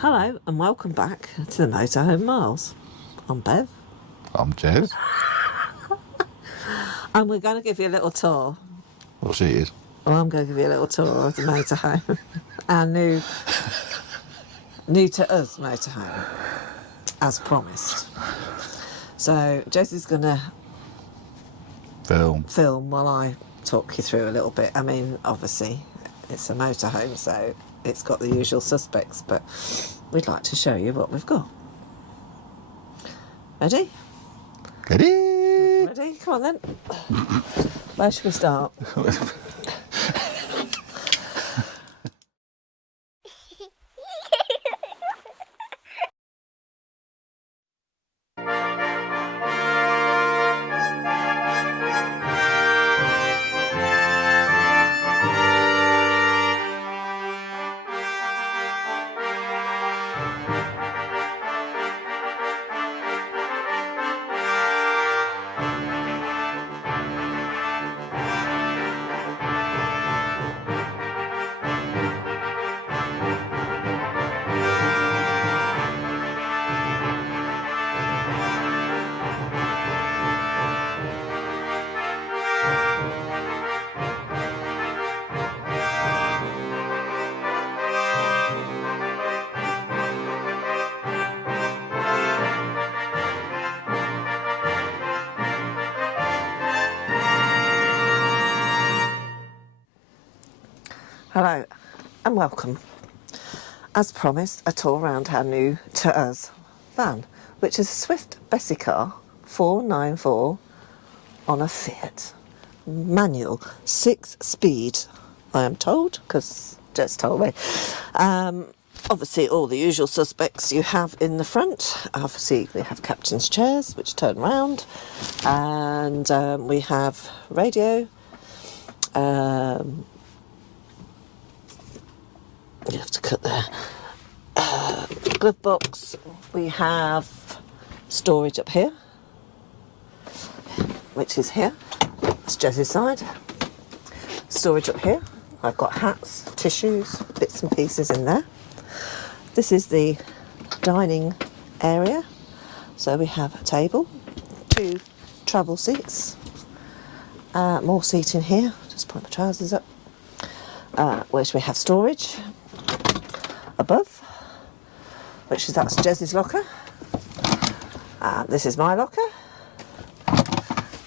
Hello and welcome back to the Motorhome Miles. I'm Bev. I'm Jez. And we're going to give you a little tour. Well, she is. Well, I'm going to give you a little tour of the motorhome. Our new to us motorhome, as promised. So Jez is going to film while I talk you through a little bit. I mean, obviously, it's a motorhome, so it's got the usual suspects, but we'd like to show you what we've got. Ready? Ready? Ready? Come on then. Where should we start? Hello and welcome. As promised, a tour around our new to us van, which is a Swift Bessacarr 494 on a Fiat manual, 6-speed, I am told, because Jess told me. Obviously all the usual suspects you have in the front. Obviously we have captain's chairs which turn round, and we have radio, you have to cut there, glove box. We have storage up here, which is here. That's Jess's side. Storage up here. I've got hats, tissues, bits and pieces in there. This is the dining area. So we have a table, 2 travel seats, more seating here. Just put my trousers up. Which we have storage above, that's Jez's locker. This is my locker,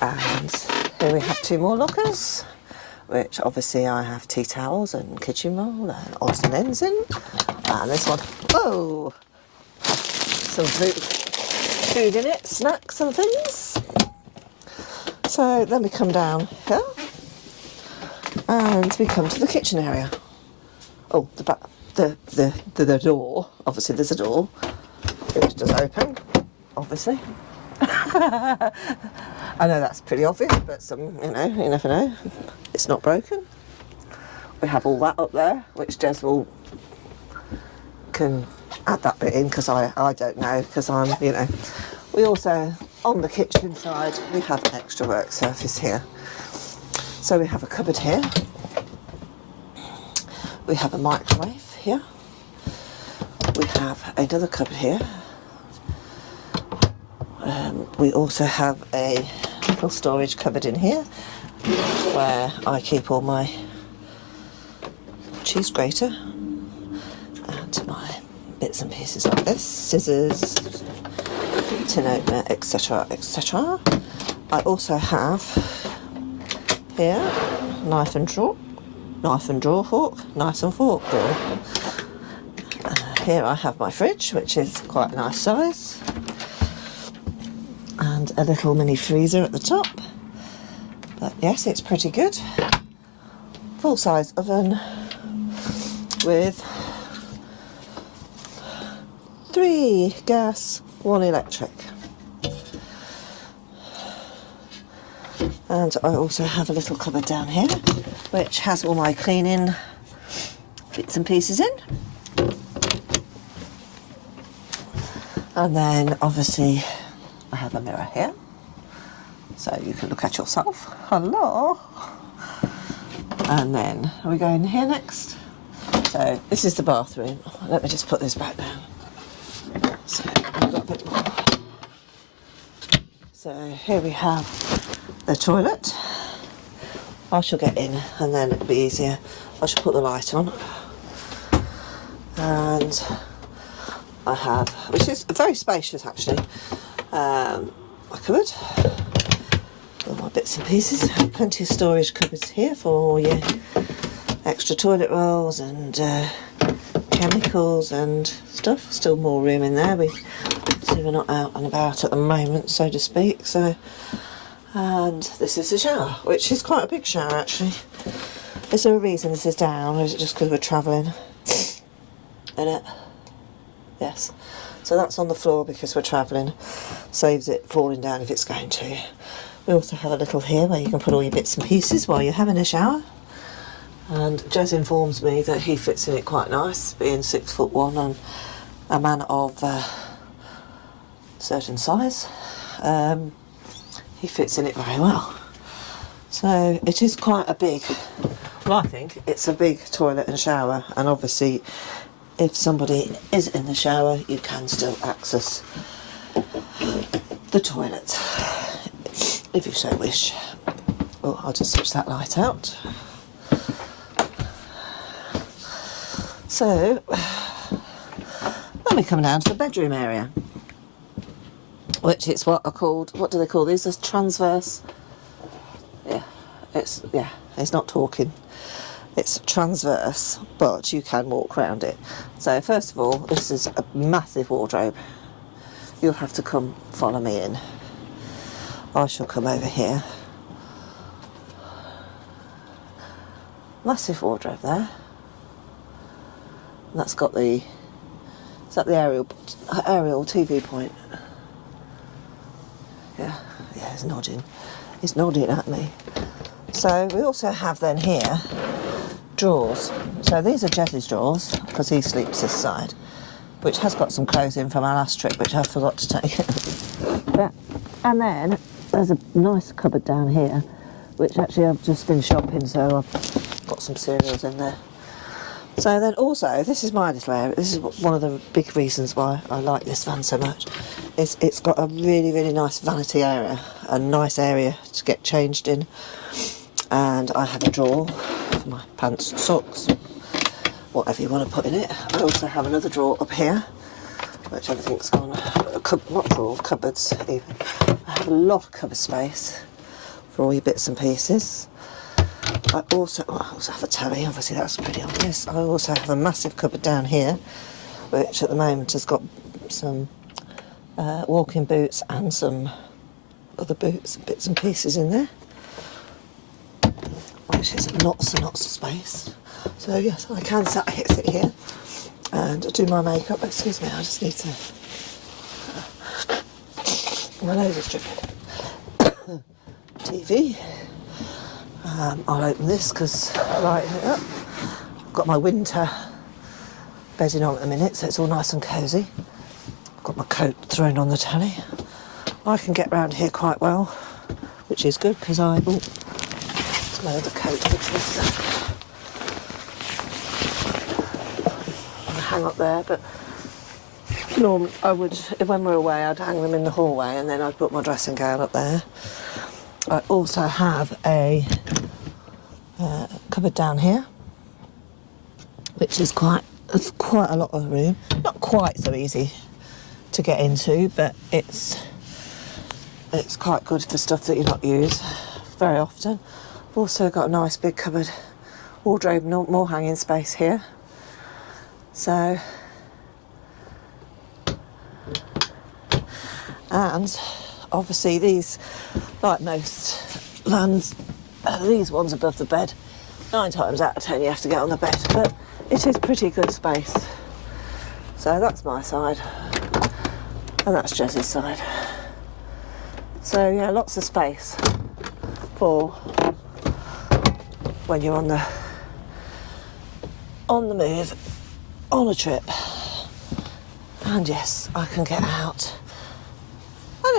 and here we have 2 more lockers, which obviously I have tea towels and kitchen roll and odds and ends in. And this one, oh, some food in it, snacks and things. So then we come down here and we come to the kitchen area. Oh, the back, the door. Obviously, there's a door which does open. Obviously, I know that's pretty obvious, but you never know. It's not broken. We have all that up there, which Jez can add that bit in, because I don't know, because I'm, We also, on the kitchen side, we have extra work surface here. So we have a cupboard here. We have a microwave here. We have another cupboard here. We also have a little storage cupboard in here where I keep all my cheese grater and my bits and pieces like this, scissors, tin opener, etc, etc. I also have here knife and drawer fork, knife and fork drawer. Here I have my fridge, which is quite a nice size, and a little mini freezer at the top. But yes, it's pretty good. Full size oven with 3 gas, 1 electric. And I also have a little cupboard down here, which has all my cleaning bits and pieces in. And then obviously I have a mirror here, so you can look at yourself. Hello. And then are we going here next? So this is the bathroom. Let me just put this back down. So I've got a bit more. So here we have the toilet. I shall get in and then it'll be easier. I shall put the light on. And I have, which is very spacious actually, my cupboard. All my bits and pieces. I have plenty of storage cupboards here for all your extra toilet rolls and chemicals and stuff. Still more room in there. We're not out and about at the moment, so to speak. So, and this is the shower, which is quite a big shower actually. Is there a reason this is down, or is it just because we're travelling in it? Yes. So that's on the floor because we're travelling. Saves it falling down if it's going to. We also have a little here where you can put all your bits and pieces while you're having a shower. And Jez informs me that he fits in it quite nice, being 6'1" and a man of certain size. He fits in it very well. So it is quite a big, well, I think it's a big toilet and shower, and obviously if somebody is in the shower you can still access the toilet if you so wish. Oh, I'll just switch that light out. So then we come down to the bedroom area, which is what are called, what do they call these? As transverse. It's not talking. It's transverse, but you can walk around it. So first of all, this is a massive wardrobe. You'll have to come follow me in. I shall come over here. Massive wardrobe there. And that's got the, is that the aerial TV point? Yeah, he's nodding. He's nodding at me. So we also have then here drawers. So these are Jez's drawers because he sleeps this side, which has got some clothes in from our last trip, which I forgot to take. And then there's a nice cupboard down here, which actually I've just been shopping, so I've got some cereals in there. So then also, this is my little area. This is one of the big reasons why I like this van so much. It's got a really, really nice vanity area, a nice area to get changed in. And I have a drawer for my pants, socks, whatever you want to put in it. I also have another drawer up here, which everything's gone, not drawer, cupboards even. I have a lot of cupboard space for all your bits and pieces. I also have a telly, obviously that's pretty obvious. I also have a massive cupboard down here, which at the moment has got some walking boots and some other boots and bits and pieces in there, which is lots and lots of space. So yes, I can sit here and do my makeup. Excuse me, I just need to... my nose is dripping. TV. I'll open this because lighting it up. I've got my winter bedding on at the minute, so it's all nice and cosy. I've got my coat thrown on the telly. I can get round here quite well, which is good because I... Oh, it's my other coat, which is... I hang up there, but normally I would, when we're away, I'd hang them in the hallway and then I'd put my dressing gown up there. I also have a cupboard down here, which is quite a lot of room. Not quite so easy to get into, but it's quite good for stuff that you not use very often. I've also got a nice big cupboard, wardrobe, more hanging space here. So, and obviously these, like most vans, these ones above the bed, 9 times out of 10 you have to get on the bed, but it is pretty good space. So that's my side, and that's Jez's side. So yeah, lots of space for when you're on the move, on a trip. And yes, I can get out. And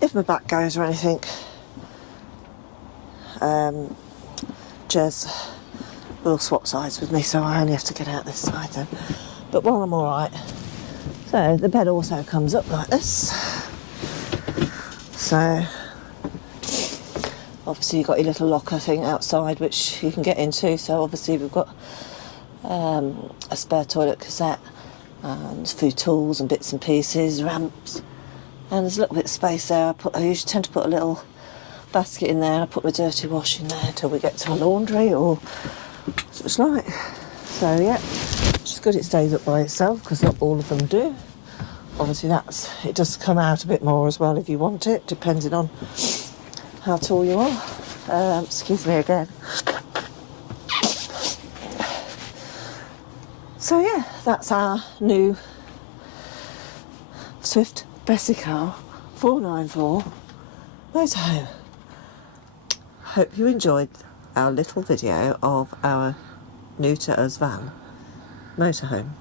if my back goes or anything, Jez will swap sides with me, so I only have to get out this side then. But while I'm all right, so the bed also comes up like this. So obviously you've got your little locker thing outside which you can get into. So obviously we've got a spare toilet cassette and a few tools and bits and pieces, ramps, and there's a little bit of space there. I usually tend to put a little basket in there, and I put my dirty wash in there until we get to my laundry or such like. So yeah, which is good it stays up by itself because not all of them do. Obviously it does come out a bit more as well if you want it, depending on how tall you are. Excuse me again. So yeah, that's our new Swift Bessacarr 494 motorhome. Hope you enjoyed our little video of our new to us van motorhome.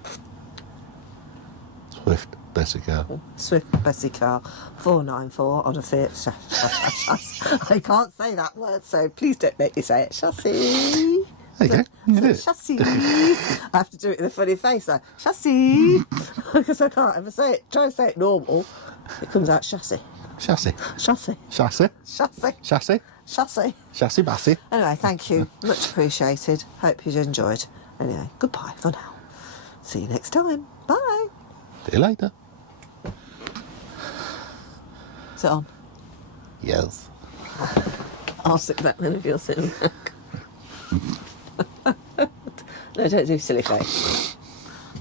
Swift Bessacarr. Swift Bessacarr 494 on a Fiat I can't say that word, so please don't make me say it. Chassis. There you go. You did it. Chassis. I have to do it with a funny face though. Chassis. Because I can't ever say it. Try and say it normal. It comes out chassis. Chassis. Chassis. Chassis. Chassis. Chassis. Chassis. Chassis Bassy. Anyway, thank you. Much appreciated. Hope you enjoyed. Anyway, goodbye for now. See you next time. Bye. See you later. Sit on. Yes. I'll sit back then if you're sitting back. No, don't do silly face.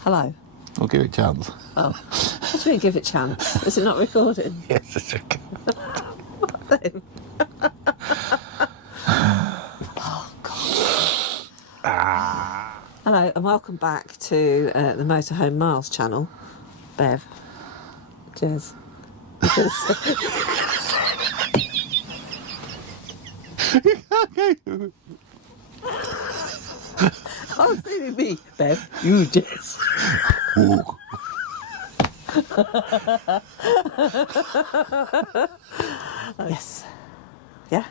Hello. I'll give it a chance. Oh, what do you mean give it a chance? Is it not recording? Yes, it's okay. What then? Oh, God. Hello, and welcome back to the Motorhome Miles channel. Bev. Cheers. I was thinking me, Bev. You just. Yes. Yeah.